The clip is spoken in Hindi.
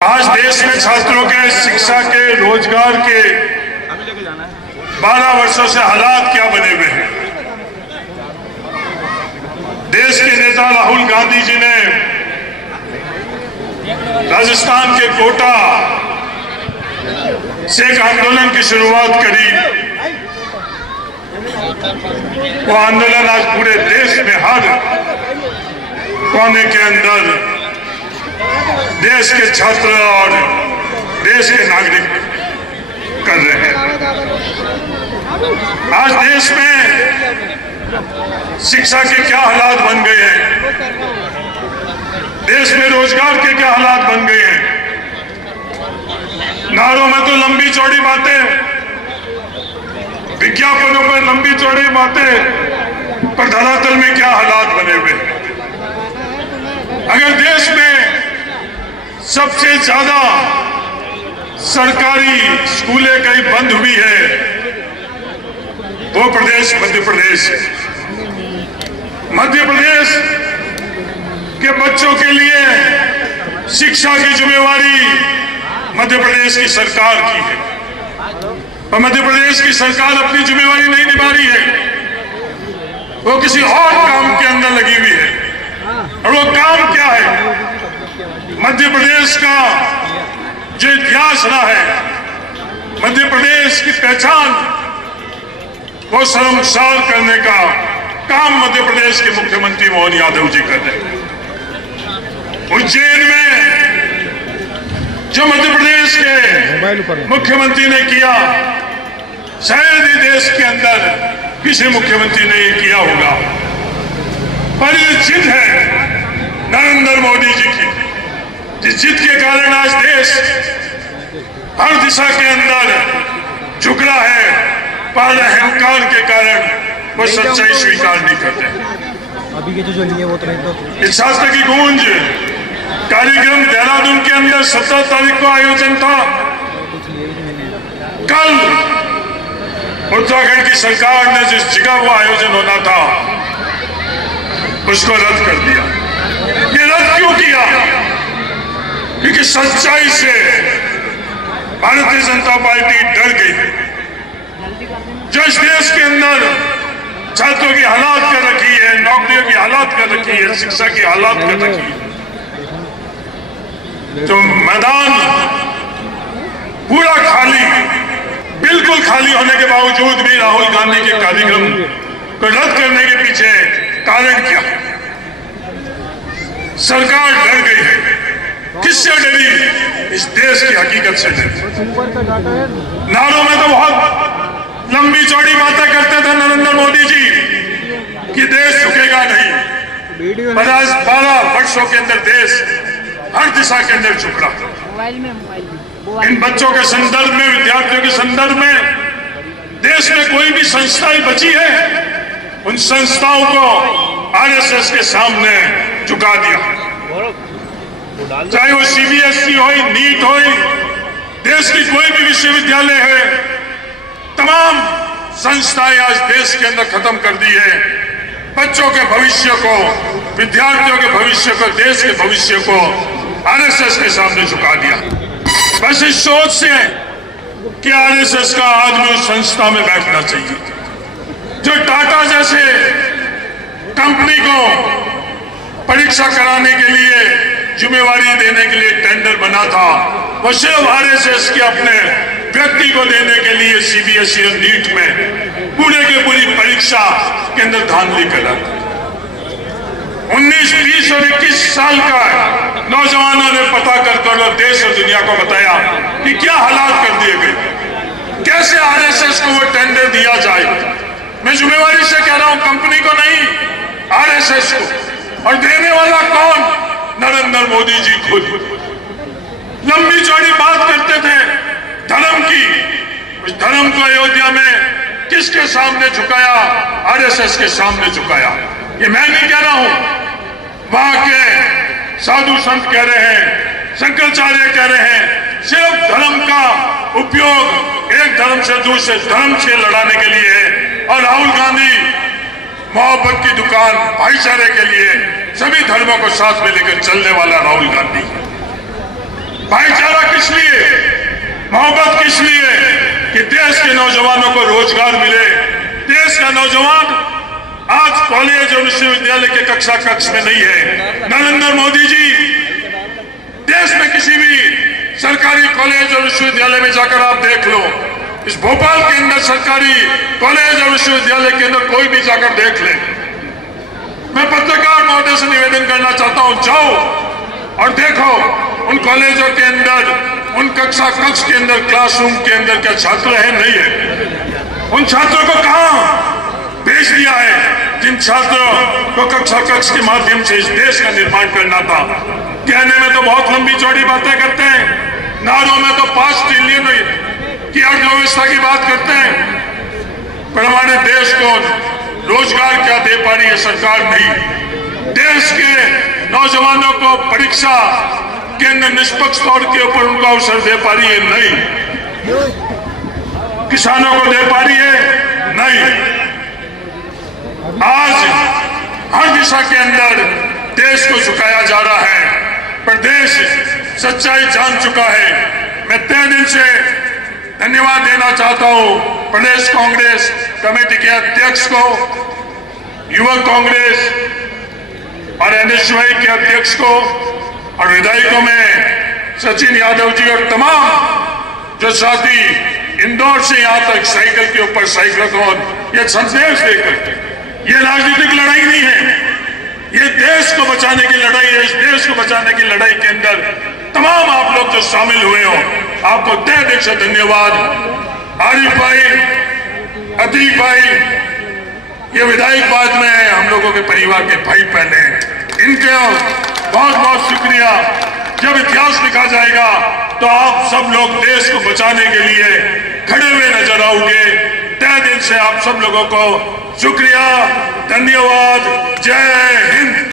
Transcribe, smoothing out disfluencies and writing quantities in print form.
आज देश में छात्रों के शिक्षा के रोजगार के 12 वर्षों से हालात क्या बने हुए हैं। देश के नेता राहुल गांधी जी ने राजस्थान के कोटा से एक आंदोलन की शुरुआत करी। वो आंदोलन आज पूरे देश में हर कोने के अंदर देश के छात्र और देश के नागरिक कर रहे हैं। आज देश में शिक्षा के क्या हालात बन गए हैं, देश में रोजगार के क्या हालात बन गए हैं। नारों में तो लंबी चौड़ी बातें, विज्ञापनों पर लंबी चौड़ी बातें, पर धरातल में क्या हालात बने हुए हैं। अगर देश में सबसे ज्यादा सरकारी स्कूलें कहीं बंद हुई है वो प्रदेश मध्य प्रदेश है। मध्य प्रदेश के बच्चों के लिए शिक्षा की जिम्मेवारी मध्य प्रदेश की सरकार की है, और मध्य प्रदेश की सरकार अपनी जिम्मेवारी नहीं निभा रही है। वो किसी और काम के अंदर लगी हुई है, और वो काम क्या है? मध्य प्रदेश का जो इतिहास रहा है, मध्य प्रदेश की पहचान वो शर्मसार करने का काम मध्य प्रदेश के मुख्यमंत्री मोहन यादव जी कर रहे हैं। उज्जैन में जो मध्य प्रदेश के मुख्यमंत्री ने किया, शायद ही देश के अंदर किसी मुख्यमंत्री ने ये किया होगा। पर ये जिद है नरेंद्र मोदी जी की, जिस जिद के कारण आज देश हर दिशा के अंदर झुक रहा है, पर अहंकार के कारण वो सच्चाई स्वीकार नहीं करते। अभी के जो चली है वो तो नहीं तो इस शास्त्र की गूंज कार्यक्रम देहरादून के अंदर 17 तारीख को आयोजन था। कल उत्तराखंड की सरकार ने जिस जगह वो आयोजन होना था उसको रद्द कर दिया। ये रद्द क्यों किया? क्योंकि सच्चाई से भारतीय जनता पार्टी डर गई। जो इस देश के अंदर छात्रों की हालात कर रखी है, नौकरियों की हालात कर रखी है, शिक्षा की हालात कर रखी है, तो मैदान पूरा खाली, बिल्कुल खाली होने के बावजूद भी राहुल गांधी के कार्यक्रम को रद्द करने के पीछे कारण क्या? सरकार डर गई है। किससे डरी? इस देश की हकीकत से डरी। नारों में तो बहुत लंबी चौड़ी बातें करते थे नरेंद्र मोदी जी कि देश झुकेगा नहीं, पर आज 12 वर्षों के अंदर देश हर दिशा के अंदर झुक रहा था। इन बच्चों के संदर्भ में, विद्यार्थियों के संदर्भ में देश में कोई भी संस्थाएं बची है, उन संस्थाओं को आरएसएस के सामने झुका दिया। चाहे वो सीबीएसई हो, नीट हो, देश की कोई भी विश्वविद्यालय है, तमाम संस्थाएं आज देश के अंदर खत्म कर दी है। बच्चों के भविष्य को, विद्यार्थियों के भविष्य को, देश के भविष्य को आरएसएस के सामने झुका दिया। बस इस सोच से कि आरएसएस का आदमी उस संस्था में बैठना चाहिए। जो टाटा जैसे कंपनी को परीक्षा कराने के लिए, जिम्मेवारी देने के लिए टेंडर बना था, वो सिर्फ आरएसएस के अपने व्यक्ति को देने के लिए सीबीएसई और नीट में पूरे के पूरी परीक्षा के अंदर धांधली करा। 19, 20 और 21 साल का नौजवानों ने पता कर देश और दुनिया को बताया कि क्या हालात कर दिए गए, कैसे आरएसएस को वो टेंडर दिया जाए। मैं जिम्मेवारी से कह रहा हूं, कंपनी को नहीं, आरएसएस को। और देने वाला कौन? नरेंद्र मोदी जी खुद। लंबी चौड़ी बात करते थे धर्म की, उस धर्म को अयोध्या में किसके सामने झुकाया? आरएसएस के सामने झुकाया। ये मैं नहीं कह रहा हूं, वहां के साधु संत कह रहे हैं, शंकराचार्य कह रहे हैं। सिर्फ धर्म का उपयोग एक धर्म से दूसरे धर्म से लड़ाने के लिए है, और राहुल गांधी मोहब्बत की दुकान, भाईचारे के लिए सभी धर्मों को साथ में लेकर चलने वाला राहुल गांधी। भाईचारा किस लिए, मोहब्बत किस लिए? कि देश के नौजवानों को रोजगार मिले। देश का नौजवान आज कॉलेज और विश्वविद्यालय के कक्षा कक्ष में नहीं है। नरेंद्र मोदी जी देश में किसी भी सरकारी कॉलेज और विश्वविद्यालय में जाकर आप देख लो, इस भोपाल के अंदर सरकारी कॉलेज और विश्वविद्यालय के अंदर कोई भी जाकर देख ले। मैं पत्रकार महोदय से निवेदन करना चाहता हूं, जाओ और देखो उन कॉलेजों के अंदर, उन कक्षा कक्ष के अंदर, क्लासरूम के अंदर क्या छात्र हैं? नहीं है। उन छात्रों को कहां भेज दिया है जिन छात्रों को कक्षा कक्ष के माध्यम से इस देश का निर्माण करना था? कहने में तो बहुत लंबी चौड़ी बातें करते हैं, नारों में तो 5 ट्रिलियन की अर्थव्यवस्था की बात करते हैं, पर हमारे देश को रोजगार क्या दे पा रही है सरकार? नहीं। देश के नौजवानों को परीक्षा के अंदर निष्पक्ष तौर के ऊपर उनका अवसर दे पा रही है? नहीं। किसानों को दे पा रही है? नहीं। आज हर दिशा के अंदर देश को झुकाया जा रहा है, पर देश सच्चाई जान चुका है। मैं तहे दिल से धन्यवाद देना चाहता हूं प्रदेश कांग्रेस कमेटी के अध्यक्ष को, युवक कांग्रेस और एनएसयूआई के अध्यक्ष को, और विधायकों में सचिन यादव जी और तमाम जो साथी इंदौर से यहां तक साइकिल के ऊपर साइक्लोथॉन, ये संदेश देकर, ये राजनीतिक लड़ाई नहीं है, ये देश को बचाने की लड़ाई है। इस देश को बचाने की लड़ाई के अंदर तमाम आप लोग जो शामिल हुए हो, आपको तहे दिल से धन्यवाद। आरिफ भाई, अतीक भाई, ये विधायक बाद में है, हम लोगों के परिवार के भाई पहले हैं, इनके बहुत बहुत शुक्रिया। जब इतिहास लिखा जाएगा तो आप सब लोग देश को बचाने के लिए खड़े हुए नजर आओगे। तहे दिल से आप सब लोगों को शुक्रिया, धन्यवाद, जय हिंद।